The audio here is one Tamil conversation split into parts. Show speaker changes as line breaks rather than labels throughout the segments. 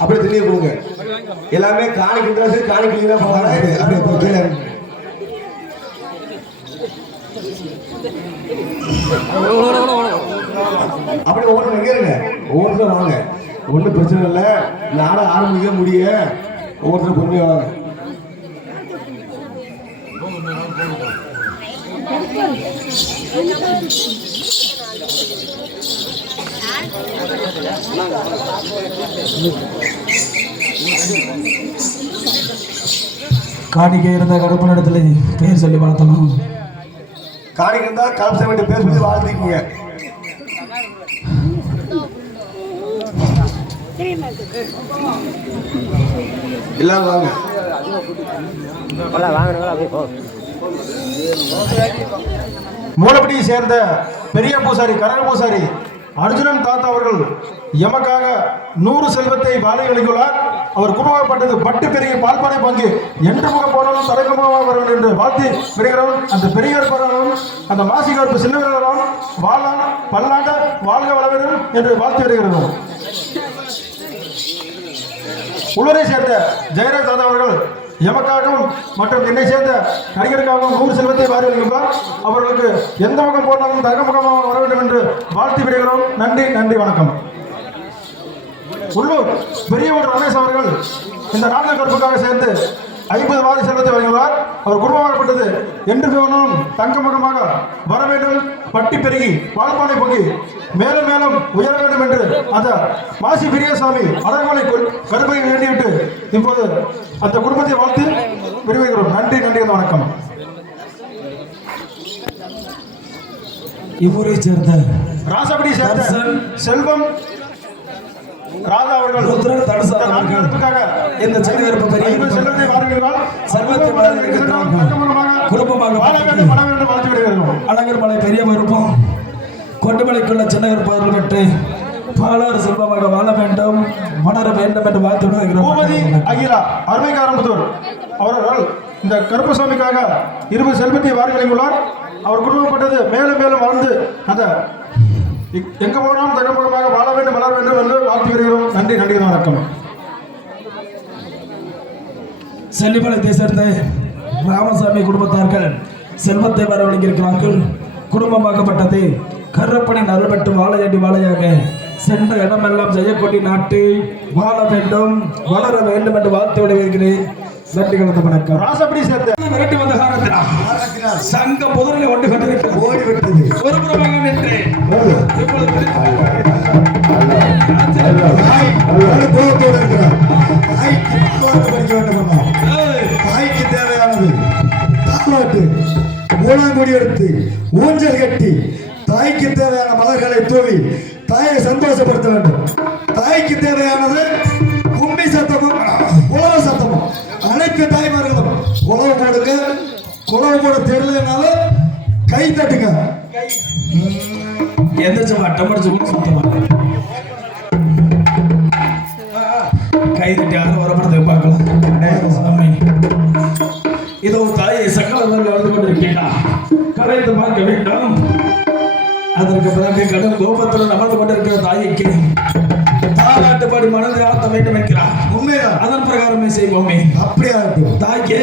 அப்படியே தண்ணியை கொடுங்க. எல்லாமே காணிக்கு சரி காணிக்கு அப்படியே போ, கீழே அப்படி ஒவ்வொரு எங்க இருங்க. ஒவ்வொருத்தரும் வாங்க. ஒன்றும் பிரச்சனை இல்லை. நானும் ஆரம்பிக்க முடிய. ஒவ்வொருத்தரும் பொறுமையாக வாங்க.
காணிக்கை இருந்த கருப்பனிடத்துல பேர் சொல்லி வளர்த்தணும்
காணிக்கை இருந்தால் கலப்ச வேண்டிய பேர் சொல்லி வாழ்த்துக்குங்க. எல்லாம் வாங்க.
மூலப்படியை சேர்ந்த பெரிய பூசாரி கரக பூசாரி அர்ஜுனன் தாத்தா அவர்கள் எமக்காக நூறு செல்வத்தை வாழை அளித்துள்ளார் அவர் குருவாகப்பட்டது பட்டு பெரிய பால்பானை பங்கு என்று முக போனாலும் தலைமுகமாக வர என்று வாழ்த்தி பெறுகிறோம் அந்த பெரியார் பரவனும் அந்த மாசிகற்பு சின்னவர்களும் வாழான் பல்லாண்ட வாழ்க வளவரும் என்று வாழ்த்தி வருகிறோம் உள்ளூரை சேர்ந்த ஜெயராஜ் தாதா அவர்கள் எமக்காகவும் மற்றும் என்னை சேர்ந்த நடிகருக்காகவும் நூறு செல்வத்தை வாரி அவர்களுக்கு எந்த முகம் போனாலும் தக முகமாக வர வேண்டும் என்று வாழ்த்து விடுகிறோம். நன்றி நன்றி வணக்கம். உள்ளூர் பெரியவர் ரமேஷ் அவர்கள் இந்த நாடக கற்புக்காக சேர்ந்து ஐம்பது வாரி செல்வத்தை வழங்குவார். அவர் குடும்பமாகப்பட்டது. என்று வேணும் தங்க முகமாக வர வேண்டும். பட்டி பெருகி வாழ்பானை பொங்கி மேலும் மேலும் உயர வேண்டும் என்று அந்த மாசி பெரியசாமி அடர்மலை கருப்பை வேண்டிவிட்டு இப்போது அந்த குடும்பத்தை வாழ்த்து விரிவுகிறோம் நன்றி நன்றி வணக்கம்.
இவ்வூரை சேர்ந்த
ராசபடி சேர்ந்த. செல்வம் ராதா அவர்கள்
ருத்ரன் தடசா
இந்த
சின்னகருப்பு பெரிய
செல்வத்தை வாருகிறார்
வாருகிறார்.
குடும்பமாக வாழ வேண்டும் வள வேண்டும் வாழ்த்து விடுகிறோம்.
அழகர்மலை பெரிய விருப்பம் கொண்டுமலைக்குள்ள சின்னகருப்பார்கள் விட்டு பாலாறு செல்வமாக வாழ வேண்டும் வளர வேண்டும் என்று வாழ்த்து
பூபதி
விடுகிறோம்
அகிலா அருமைக்காரம்புதூர் அவர்கள் இந்த கருப்பசாமிக்காக இருபது செல்வத்தை வாரி வழங்கியுள்ளார் அவர் குடும்பப்பட்டது மேலும் மேலும் வாழ்ந்து அந்த எங்க போனாலும் தகப்பகமாக வாழ வேண்டும் வளர வேண்டும் என்று வாழ்த்து வருகிறோம் நன்றி நன்றி வணக்கம்.
செல்லிமலத்தை சேர்ந்த ராமசாமி குடும்பத்தார்கள் செல்வத்தை வரவழைக்கிறார்கள் குடும்பமாக்கப்பட்டது கருப்பனின் அருள்பட்டு வாழையடி வாழையாக சென்ற இடமெல்லாம் ஜெயக்கொடி நாட்டு வாழ வேண்டும் வளர வேண்டும் என்று வாழ்த்து விடுகிறேன் நன்றி கலந்த வணக்கம்.
ராசப்படி சேர்ந்த
விரட்டி வந்த காரணத்தினால் சங்க புதரில் ஒன்று கண்டிருக்கிறது
ஓடி விட்டது.
ஒரு புறமாக நின்று
கோபத்தோடு இருக்கிறார். தாய்க்கு தாலாட்டு படிக்க வேண்டும் தாய்க்கு தேவையானது. தாலாட்டு மூலாங்குடி எடுத்து ஊஞ்சல் கட்டி தாய்க்கு தேவையான மலர்களை தூவி தாயை சந்தோஷப்படுத்த வேண்டும். தாய்க்கு தேவையானது தெரியலனாலும் கை தட்டுங்க.
எந்திரிச்சு வட்டம் அடிச்சு கூட சுத்தமா கை தட்டி யாரும் வரப்படுறதுக்கு பார்க்கலாம் சாமி. இதோ தாயை சக்கரத்தில் வாழ்ந்து கொண்டிருக்கீங்களா கலைத்து பார்க்க வேண்டும். அதற்கு பிறகு கடல் கோபத்துடன் அமர்ந்து கொண்டிருக்கிற தாய்க்கு தாலாட்டுப்பாடி மனதை ஆழ்த்த வேண்டும் என்கிறார்.
உண்மைதான்.
அதன் பிரகாரமே செய்வோமே.
அப்படியா
தாய்க்கே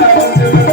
Yeah.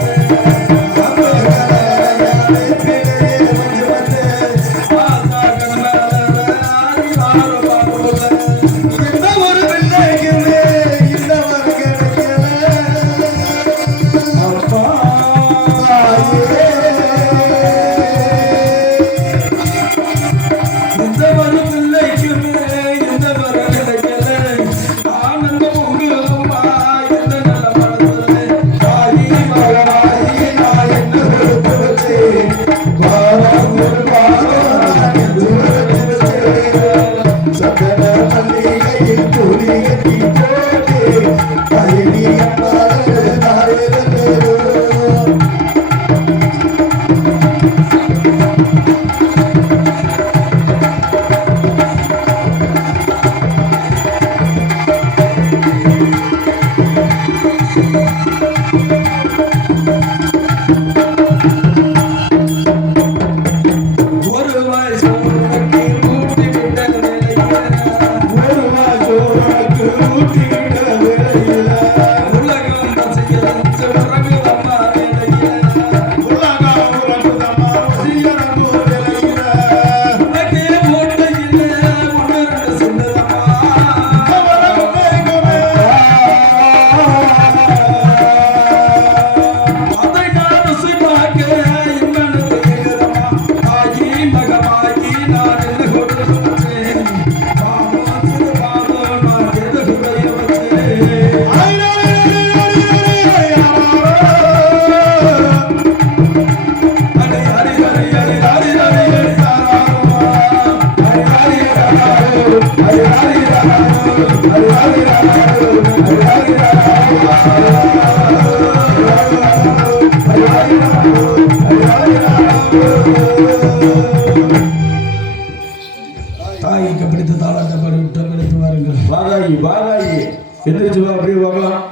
அப்படியே வாங்கலாம்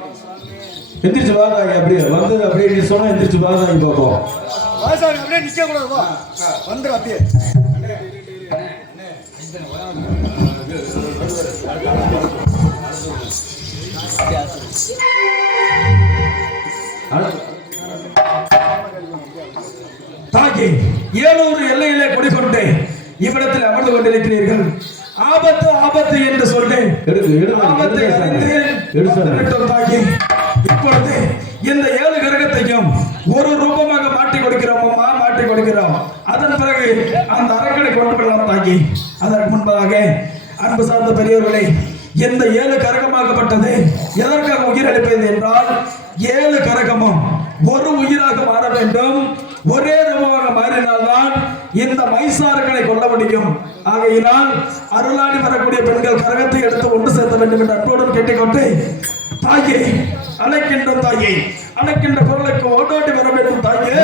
எந்திரிச்சு வாகாயி அப்படியே. வந்து அப்படியே நீ சொன்னா எந்திரிச்சு வாகாயி பார்ப்போம்
வாசாரி அப்படியே நிக்க கூடாது வந்துடும் அப்படியே.
தாக்கி ஏழூர் எல்லையிலே குடிகொண்டு இவ்விடத்தில் அமர்ந்து கொண்டிருக்கிறீர்கள். ஆபத்து ஆபத்து என்று
எடுங்க
ஆபத்தை அறிந்து தாக்கி இப்பொழுது இந்த ஏழு கிரகத்தையும் ஒரு ரூபமாக மாட்டி கொடுக்கிறோம் அம்மா மாட்டி கொடுக்கிறோம். அதன் பிறகு அந்த அரக்கனை கொண்டு விடலாம் தாக்கி. அதற்கு முன்பதாக அன்பு சார்ந்த பெரியவர்களே இந்த ஏழு கரகமாகப்பட்டது எதற்காக உயிர் என்றால் ஏழு கரகமும் ஒரு உயிராக மாற வேண்டும். ஒரே ரூபமாக மாறினால்தான் இந்த மைசாரங்களை கொள்ள முடியும். ஆகையினால் அருளாடி வரக்கூடிய பெண்கள் கரகத்தை எடுத்து ஒன்று சேர்த்த வேண்டும் என்று அன்போடு கேட்டுக்கொண்டு தாயே அழைக்கின்ற தாயே அழைக்கின்ற பொருளுக்கு ஓடோடி வர வேண்டும் தாயே.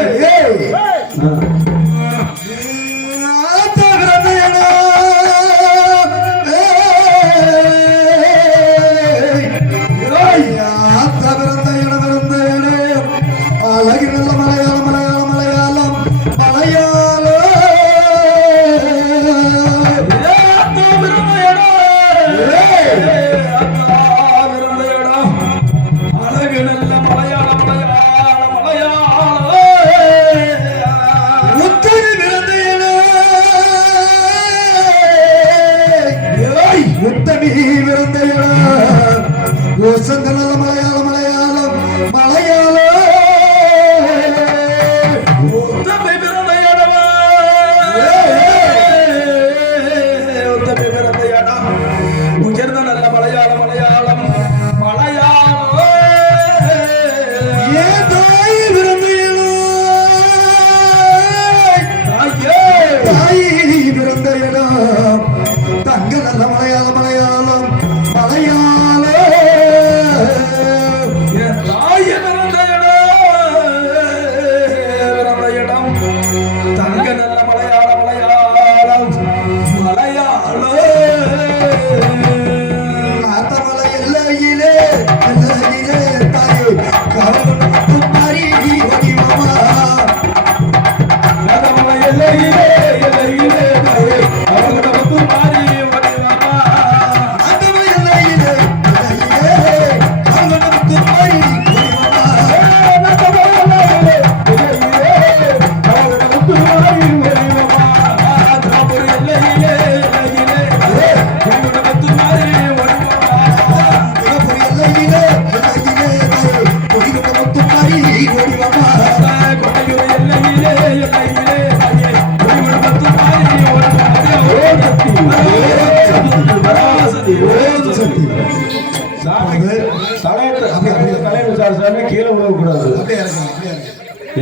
அப்படியே தலையை வச்சாரு சாமி கீழே விடக்கூடாது
அப்படியே அப்படியே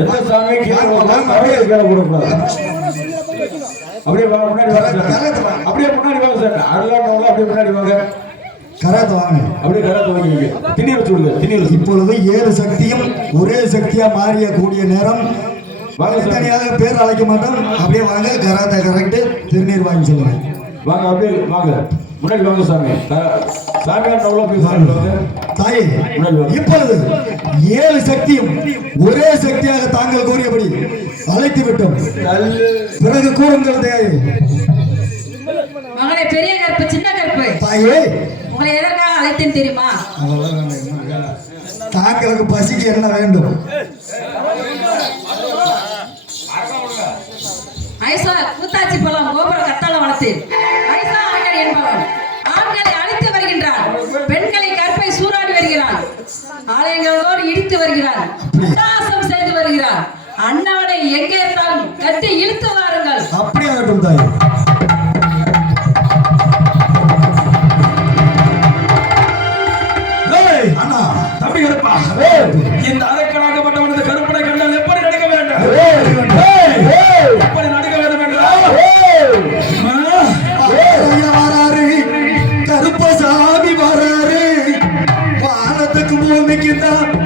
எந்த சாமியும் கீழே விடக்கூடாது தலையை கீழே விடக்கூடாது. அப்படியே வாங்க முன்னாடி வாங்க சார். அப்படியே முன்னாடி வாங்க சார். அப்படியே முன்னாடி வாங்க.
கராத்த வாங்க.
அப்படியே கரை வாங்கிங்க திணி வச்சு விடுங்க திணி வச்சு
இப்பொழுது ஏழு சக்தியும் ஒரே சக்தியா மாறிய கூடிய நேரம்.
வாங்க சார்.
தனியாக பேர் அழைக்க மாட்டோம். அப்படியே வாங்க கராத்த கரெக்ட் திருநீர் வாங்கி சொல்லுங்க.
வாங்க அப்படியே வாங்க. முன்னாடி வாங்க சாமி. சாமியார் எவ்வளோ பேசுறாங்க
தாயே இப்பொழுது ஏழு சக்தியும் ஒரே சக்தியாக தாங்கள் கூறியபடி அழைத்து விட்டோம். பிறகு கூறுங்கள் தாயே.
மகனே பெரிய கற்பு சின்ன கற்பு
தாயே.
உங்களை எதற்காக அழைத்தேன் தெரியுமா?
தாங்களுக்கு பசிக்கு என்ன வேண்டும்?
ஐசா கூத்தாச்சி பழம் கோபுர கத்தால வளர்த்தேன். என்பவன் ஆண்களை அழைத்து வருகின்றான் பெண்களை கற்பை சூறாடி வருகிறான் ஆலயங்களோடு இடித்து வருகிறார். பிரகாசம் செய்து வருகிறார். அண்ணவனை எங்கே இருந்தாலும் கட்டி இழுத்து வாருங்கள்.
அப்படி 있습니다.